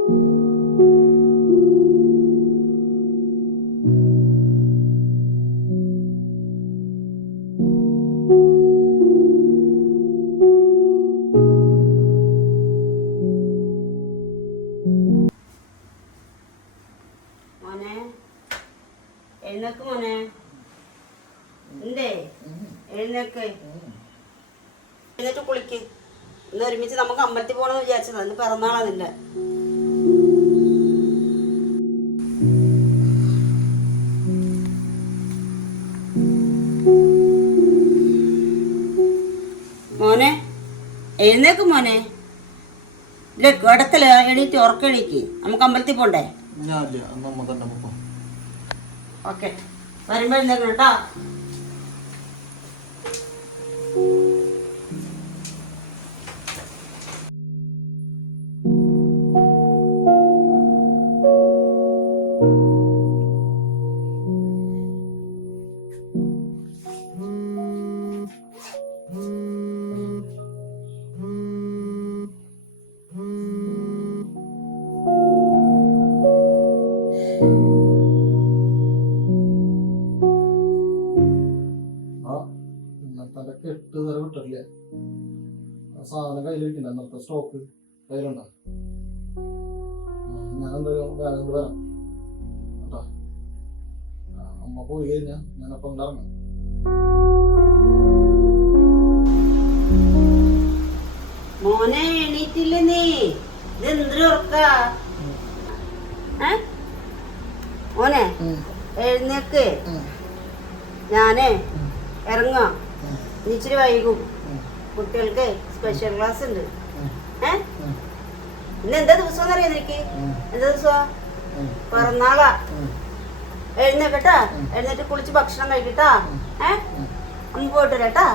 മോനെ എഴുന്നേക്ക് മോനെ. എന്തേ എഴുന്നേക്ക്. എഴുന്നേറ്റ് കുളിക്ക്. ഇന്ന് ഒരുമിച്ച് നമുക്ക് അമ്പലത്തിൽ പോകണമെന്ന് വിചാരിച്ചതാ. ഇന്ന് പിറന്നാളാ നിന്റെ. മോനെ എഴുന്നേക്ക് മോനെ. ഇല്ല കിടക്കല് എണീറ്റ് ഉറക്കെണീക്ക്. നമുക്ക് അമ്പലത്തിൽ പോണ്ടേ? ഓക്കെ വരുമ്പോ എഴുന്നേക്കണം കേട്ടോ. വിട്ടില്ലേ സാധനം കയ്യിലിരിക്കില്ല. അന്നത്തെ സ്റ്റോക്ക് കയ്യിലുണ്ടോ? ഞാൻ എന്തായാലും ബാഗ് കൊണ്ട് വരാം കേട്ടോ. അമ്മ പോയി കഴിഞ്ഞാൽ ഞാനപ്പം ഇറങ്ങാം. മോനെ എണീറ്റില്ലേ നീ? ഇതെന്തൊരു ഉറക്ക മോനെ? എഴുന്നേക്ക്. ഞാനേ ഇറങ്ങാം. ഇച്ചിരി വൈകും. കുട്ടികൾക്ക് സ്പെഷ്യൽ ക്ലാസ് ഉണ്ട്. ഇന്ന് എന്താ ദിവസം എന്നറിയാം നിനക്ക്? എന്താ ദിവസം? പിറന്നാളാ. എഴുന്നേക്കട്ടാ. എഴുന്നേറ്റ് കുളിച്ച് ഭക്ഷണം കഴിക്കട്ടാ. അമ്മ പോയിട്ട് വരാട്ടാ.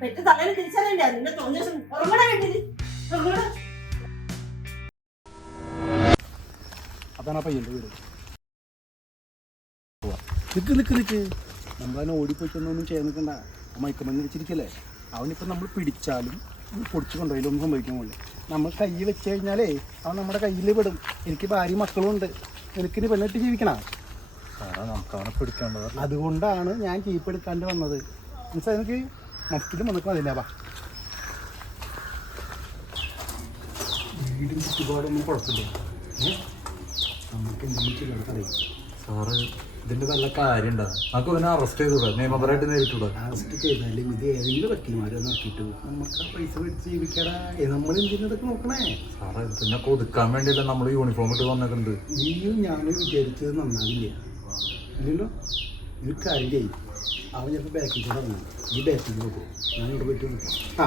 പെറ്റ് തലയിൽ തിരിച്ചറിയണ്ടേ? നിന്റെ തോന്നിയ ഉറങ്ങണ വീട്ടില് അതാണ് പയ്യൻ്റെ വീട്. നിക്ക് നിക്ക് നിക്ക്. നമ്മളതിനെ ഓടിപ്പോയിട്ടൊന്നും ചെയ്യാൻ നിൽക്കണ്ട. മയക്കുമരുന്ന് വെച്ചിരിക്കല്ലേ. അവനിപ്പോൾ നമ്മൾ പിടിച്ചാലും പൊടിച്ച് കൊണ്ടുപോയാലും സംഭവിക്കാൻ പോലെ നമ്മൾ കൈ വെച്ച് കഴിഞ്ഞാലേ അവൻ നമ്മുടെ കയ്യിൽ വിടും. എനിക്ക് ഭാര്യ മക്കളും ഉണ്ട്. എനിക്കിനി പെണ്ണിട്ട് ജീവിക്കണ. നമുക്ക് അവനെ പിടിക്കേണ്ടത്. അതുകൊണ്ടാണ് ഞാൻ കീപ്പ് എടുക്കാണ്ട് വന്നത്. മനസ്സിലായി? എനിക്ക് മസ്റ്റിലും വന്നിട്ട് അതില്ല. വാ, വീടും ചുറ്റുപാടൊന്നും കുഴപ്പമില്ല. നമുക്ക് എന്തെങ്കിലും ചിലർക്കറിയാം സാറ്. ഇതിൻ്റെ നല്ല കാര്യമുണ്ടോ? നമുക്ക് പിന്നെ അറസ്റ്റ് ചെയ്തൂടെ? നിയമപരമായിട്ട് നേരിട്ടൂടെ? അറസ്റ്റ് ചെയ്താലും ഇത് ഏതെങ്കിലും വക്കീൽമാരെ നോക്കിയിട്ട് നമുക്ക് ആ പൈസ മേടിച്ച് ജീവിക്കടാ. നമ്മൾ എന്തിനൊക്കെ നോക്കണേ സാറേ? ഇതിനെ കൊതുക്കാൻ വേണ്ടിയല്ല നമ്മൾ യൂണിഫോം ഇട്ട് വന്നേക്കുന്നത്. നീയും ഞാനും വിചാരിച്ചത് നന്നാവില്ല ഇല്ലല്ലോ. ഒരു കാര്യം ചെയ്യും. അവൻ ചിലപ്പോൾ ബാക്കിൽ കൂടെ ഇറങ്ങും. ഈ ബാക്കിൽ നോക്കും. ഞാൻ ഇവിടെ പറ്റും. ആ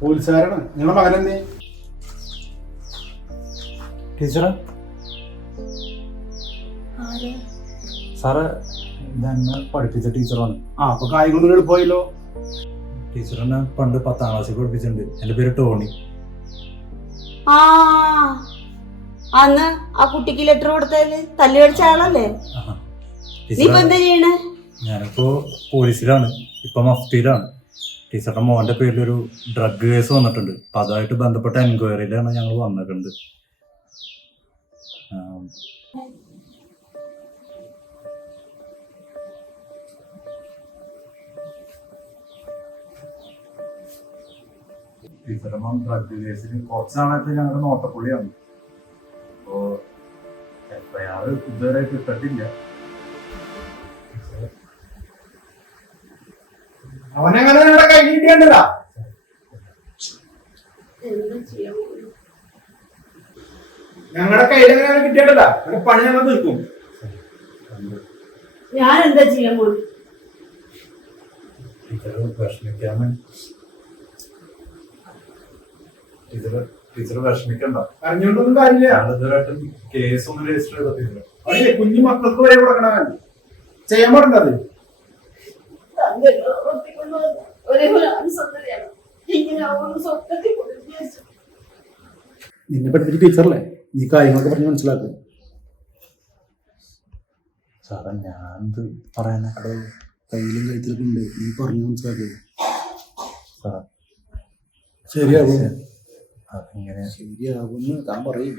പോലീസുകാരാണ്. നിങ്ങളുടെ മകനെന്തേ? ടീച്ചറെ സാറ് ഇതെന്നെ പഠിപ്പിച്ച ടീച്ചറാണ്. അപ്പൊ കാര്യങ്ങളൊന്നും എളുപ്പമായല്ലോ. ടീച്ചറെന്നെ പണ്ട് 10ാം ക്ലാസ്സിൽ പഠിപ്പിച്ചിട്ടുണ്ട്. എൻ്റെ പേര് ടോണി. അന്ന് ആ കുട്ടിക്ക് ലെറ്റർ കൊടുത്തതില് തല്ലി മേടിച്ച ആളല്ലേ? ഞാനിപ്പോ പോലീസിലാണ്. ഇപ്പൊ മഫ്തിയിലാണ്. ടീച്ചറുടെ മോന്റെ പേരിലൊരു ഡ്രഗ് കേസ് വന്നിട്ടുണ്ട്. അപ്പൊ അതുമായിട്ട് ബന്ധപ്പെട്ട എൻക്വയറിയിലാണ് ഞങ്ങൾ വന്നിട്ടുണ്ട്. ടീച്ചറുടെ മോൻ ഡ്രഗ് കേസിന് കുറച്ചാളായിട്ട് ഞങ്ങളുടെ നോട്ടപ്പുള്ളിയാണ്. അപ്പോ FIR ഇതുവരെ കിട്ടത്തില്ല. അവനങ്ങനെ ഞങ്ങളുടെ കൈ കിട്ടിയണ്ടല്ല. എന്താ ചെയ്യാൻ മോനെ? ഞങ്ങളുടെ കയ്യിൽ എങ്ങനെ കിട്ടിയണ്ടല്ല. അങ്ങനെ പണി ഞങ്ങൾ തീർക്കും. ഞാൻ എന്താ ചെയ്യാൻ മോനെ? ടീച്ചർ വിഷമിക്കാൻ വേണ്ടി ടീച്ചർ വിഷമിക്കണ്ട. അറിഞ്ഞോണ്ടൊന്നും കാര്യമില്ല. ഇതുവരായിട്ടും കേസൊന്നും രജിസ്റ്റർ ചെയ്തിട്ടില്ല. അതെ, കുഞ്ഞു മക്കൾക്ക് വരെ കൊടുക്കണ ചെയ്യാൻ പാടുണ്ടത്. നിന്നെ പഠിപ്പിച്ച ടീച്ചറല്ലേ, നീ കാര്യങ്ങളൊക്കെ പറഞ്ഞ് മനസ്സിലാക്കുക. സാറേ ഞാനിത് പറയാനാ കയ്യിലും കഴുത്തിലൊക്കെ ഉണ്ട്, നീ പറഞ്ഞു മനസ്സിലാക്കുക. സാർ ശരിയാകും, അതിങ്ങനെ ശരിയാകുമെന്ന് താൻ പറയും.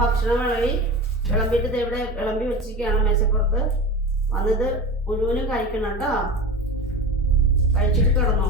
ഭക്ഷണം വിളമ്പിട്ട് ഇവിടെ വിളമ്പി വെച്ചിരിക്കുകയാണ് മേശപ്പുറത്ത്. വന്നത് മുഴുവനും കഴിക്കണം കേട്ടോ. കഴിച്ചിട്ട് കിടന്നോ.